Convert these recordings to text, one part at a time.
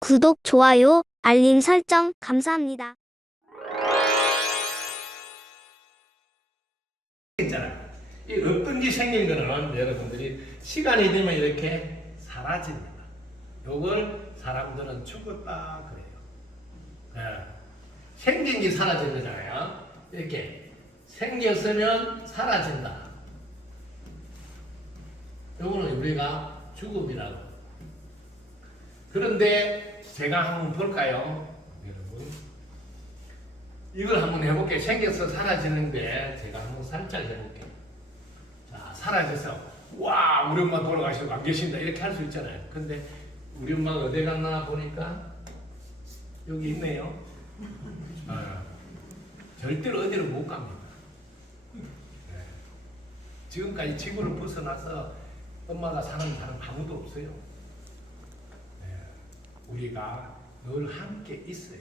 구독, 좋아요, 알림 설정 감사합니다. 있잖아. 이 어떤 게 생긴 거는 여러분들이 시간이 되면 이렇게 사라집니다. 요걸 사람들은 죽었다 그래요. 예. 생긴 게 사라진 거잖아요. 이렇게 생겼으면 사라진다. 요거는 우리가 죽음이라고. 그런데 제가 한번 볼까요? 여러분. 이걸 한번 해볼게요. 생겨서 사라지는데 제가 한번 살짝 해볼게요. 자, 사라져서 와 우리 엄마 돌아가시고 안 계신다 이렇게 할 수 있잖아요. 근데 우리 엄마가 어디 갔나 보니까 여기 있네요. 절대로 어디로 못 갑니다. 네. 지금까지 지구를 벗어나서 엄마가 사는 사람 아무도 없어요. 네. 우리가 늘 함께 있어요.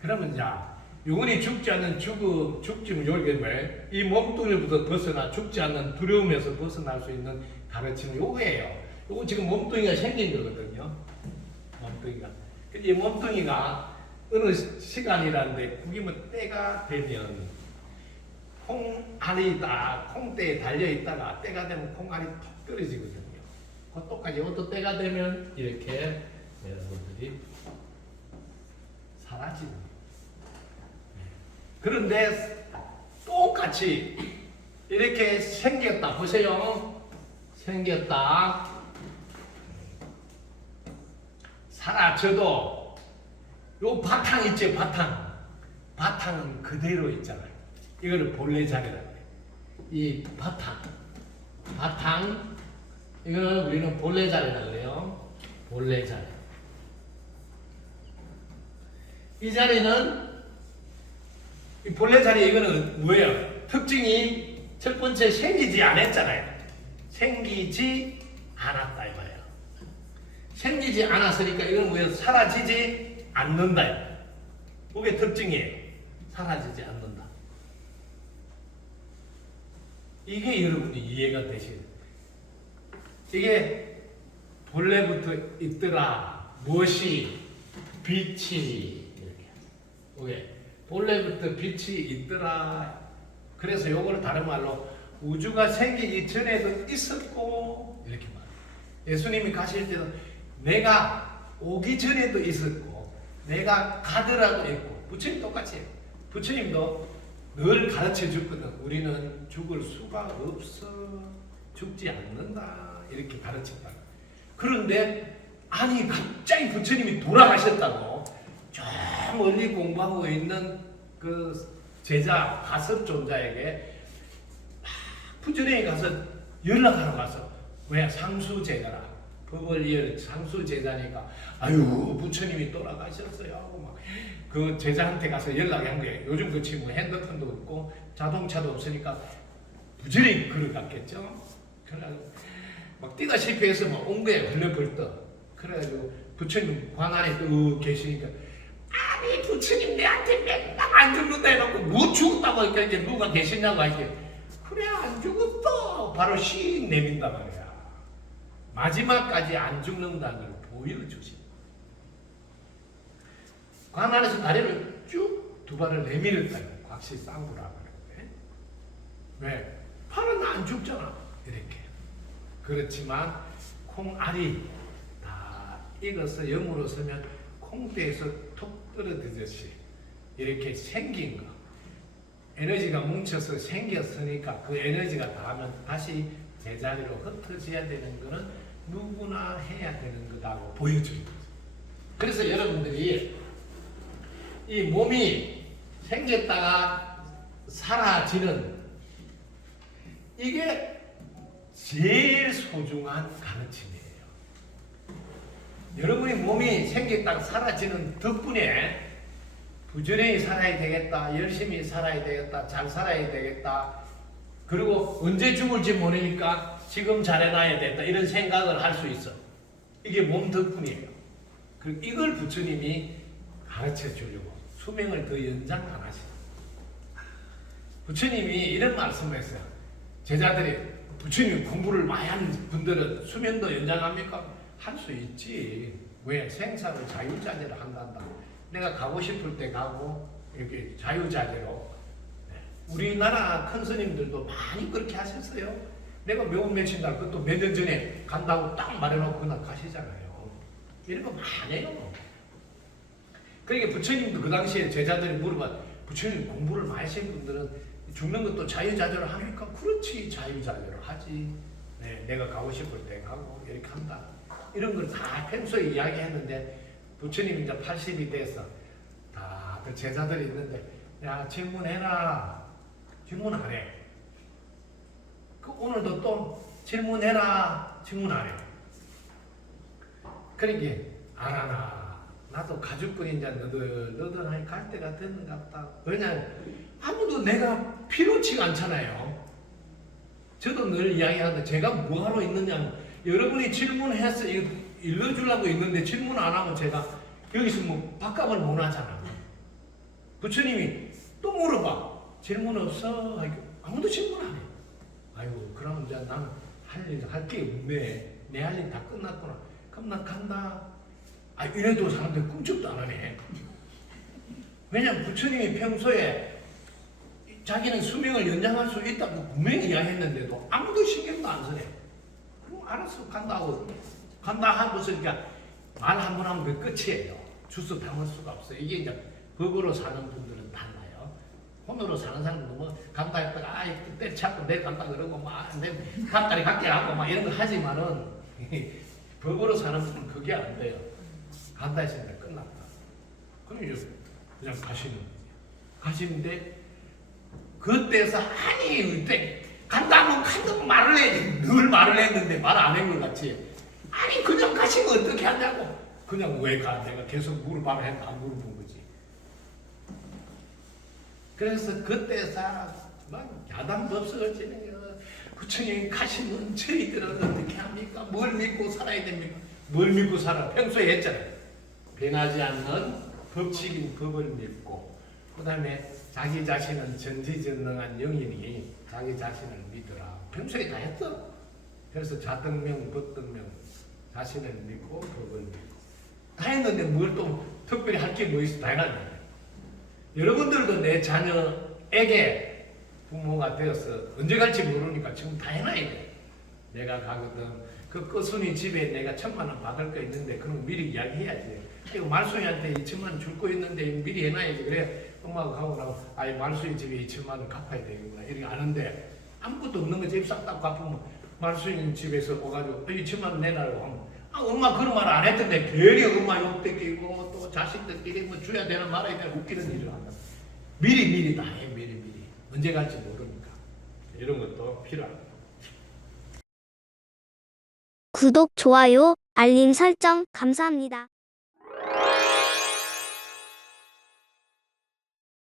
그러면 자, 영원히 죽지 않는 죽지면 여기 왜? 이 몸뚱이부터 벗어나 죽지 않는 두려움에서 벗어날 수 있는 가르침은 요거예요. 요거 지금 몸뚱이가 생긴 거거든요. 몸뚱이가. 근데 이 몸뚱이가 어느 시간이라는데 그게 때가 되면 콩알이 콩대에 달려 있다가 때가 되면 콩알이 톡 떨어지거든요. 그것까지 어떤 때가 되면 이렇게 여러분들이 사라지는. 그런데 똑같이 이렇게 생겼다. 보세요. 생겼다. 사라져도 요 바탕 있죠. 바탕은 그대로 있잖아요. 이거를 본래자리라고 해요. 이 바탕 이거는 우리는 본래자리라고 해요. 본래자리. 이 자리는 이 본래 자리 이거는 뭐예요? 특징이 첫 번째 생기지 않았잖아요. 생기지 않았다 이 말이에요. 생기지 않았으니까 이건 뭐예요? 사라지지 않는다. 그게 특징이에요. 사라지지 않는다. 이게 여러분이 이해가 되시는. 이게 본래부터 있더라. 무엇이 빛이 이렇게. 오케이. 본래부터 빛이 있더라. 그래서 요걸 다른 말로 우주가 생기기 전에도 있었고 이렇게 말해요. 예수님이 가실 때도 내가 오기 전에도 있었고 내가 가더라도 있고 부처님 똑같이 해요. 부처님도 늘 가르쳐 줬거든. 우리는 죽을 수가 없어. 죽지 않는다. 이렇게 가르쳤다. 그런데 아니 갑자기 부처님이 돌아가셨다고 저 멀리 공부하고 있는 그 제자 가섭존자에게 부처님이 가서 연락하러 가서 왜 상수제자라 법을 이을 상수제자니까 아유 부처님이 돌아가셨어요 하고 막 그 제자한테 가서 연락한 거예요. 요즘 그 친구 핸드폰도 없고 자동차도 없으니까 부지런히 걸어갔겠죠. 그래가지고 막 뛰다시피 해서 막 온 거예요. 흘려벌떡. 그래가지고 부처님 관 안에 또 계시니까 아니 부처님 내한테 맨날 안 죽는다 해놓고 뭐 죽었다고 하니까 이제 누가 계시냐고 하니까 그래 안 죽었어 바로 씩 내민단 말이야. 마지막까지 안 죽는다는 걸 보여주시. 관 안에서 다리를 쭉 두 발을 내밀었다고 곽시쌍구라고 그러는데 왜? 팔은 안 죽잖아 이렇게. 그렇지만 콩알이 다 익어서 영으로 서면 콩대에서 톡 떨어지듯이 이렇게 생긴 거. 에너지가 뭉쳐서 생겼으니까 그 에너지가 닿으면 다시 제자리로 흩어져야 되는 거는 누구나 해야 되는 거다고 보여주는 거죠. 그래서 여러분들이 이 몸이 생겼다가 사라지는 이게 제일 소중한 가르침이에요. 여러분이 몸이 생겼다가 사라지는 덕분에 부지런히 살아야 되겠다, 열심히 살아야 되겠다, 잘 살아야 되겠다, 그리고 언제 죽을지 모르니까 지금 잘해놔야 된다 이런 생각을 할 수 있어. 이게 몸 덕분이에요. 그리고 이걸 부처님이 가르쳐 주려고 수명을 더 연장 안 하시고 부처님이 이런 말씀을 했어요. 제자들이 부처님 공부를 많이 하는 분들은 수명도 연장합니까? 할 수 있지. 왜? 생사를 자유자재로 한단다. 내가 가고 싶을 때 가고 이렇게 자유자재로. 우리나라 큰 스님들도 많이 그렇게 하셨어요. 내가 며칠 날 그것도 몇 년 전에 간다고 딱 말해놓고 그날 가시잖아요. 이런 거 많이 해요. 그러니까 부처님도 그 당시에 제자들이 물어봐, 부처님 공부를 많이 하신 분들은 죽는 것도 자유자재로 하니까 그렇지, 자유자재로 하지. 네, 내가 가고 싶을 때 가고 이렇게 한다. 이런 걸 다 평소에 이야기했는데 부처님이 이제 80이 돼서 다그 제자들이 있는데, 야, 질문해라. 질문 안 해. 그 오늘도 또 질문해라. 질문 안 해. 그러니까 안 하나. 나도 가족들이 이제 너덜너덜하게 갈 때가 됐는 것 같다. 왜냐면 아무도 내가 필요치가 않잖아요. 저도 늘 이야기하는데 제가 뭐하러 있느냐. 여러분이 질문해서 일러주려고 있는데 질문 안 하면 제가 여기서 뭐 밥값을 못 하잖아. 부처님이 또 물어봐. 질문 없어? 아무도 질문 안 해. 아이고, 그럼 이제 나는 할 게 없네. 내 할 일 다 끝났구나. 그럼 난 간다. 아, 이래도 사람들 꿈쩍도 안 하네. 왜냐면 부처님이 평소에 자기는 수명을 연장할 수 있다고 분명히 이야기했는데도 아무도 신경도 안 쓰네. 그럼 알았어, 간다고. 간다 하고서 그러니까 말 한 번 하면 그 끝이에요. 주스 담을 수가 없어요. 이게 이제 법으로 사는 분들은 달라요. 혼으로 사는 사람들은 뭐 간다 했다가 때려잡고 내 간다 그러고 막내 간다리 갖게 하고 막 이런 거 하지만은 법으로 사는 분은 그게 안 돼요. 간다 했으니까 끝났다. 그럼 이제 그냥 가시는데 그때서 아니 이때 간다고 말을 해. 늘 말을 했는데 말 안 한 것 같지. 아니 그냥 가시면 어떻게 하냐고. 그냥 왜 가? 내가 계속 물어봐라 했는데 안 물어본 거지. 그래서 그때서 막 야단도 없어지는 거. 부처님 가시면 저희들은 어떻게 합니까? 뭘 믿고 살아야 됩니까? 뭘 믿고 살아? 평소에 했잖아요. 변하지 않는 법칙인 법을 믿고, 그 다음에 자기 자신은 전지전능한 영이니 자기 자신을 믿으라. 평소에 다 했어. 그래서 자등명, 법등명, 자신을 믿고 법을 믿고 다 했는데 뭘 또 특별히 할 게 뭐 있어? 당연하네. 여러분들도 내 자녀에게 부모가 되어서 언제 갈지 모르니까 지금 다 해놔야 돼. 내가 가거든. 그 끝순이 집에 내가 1,000,000원 받을 거 있는데 그럼 미리 이야기해야지. 말순이한테 2,000,000원 줄 거 있는데 미리 해놔야지. 그래 엄마가 가고 나면 아이 말순이 집에 2,000,000원 갚아야 되겠구나 이렇게 아는데 아무것도 없는 거 집 싹 다 갚으면 말순이 집에서 오가지고 2,000,000원 내놔라고 하면 엄마 그런 말 안 했던데 괜히 엄마 욕되기고 또 자식들끼리 뭐 줘야 되나 말아야 되나 웃기는 일을 한다. 미리 다 해. 미리 언제 갈지 모르니까 이런 것도 필요합니다. 구독, 좋아요, 알림 설정 감사합니다.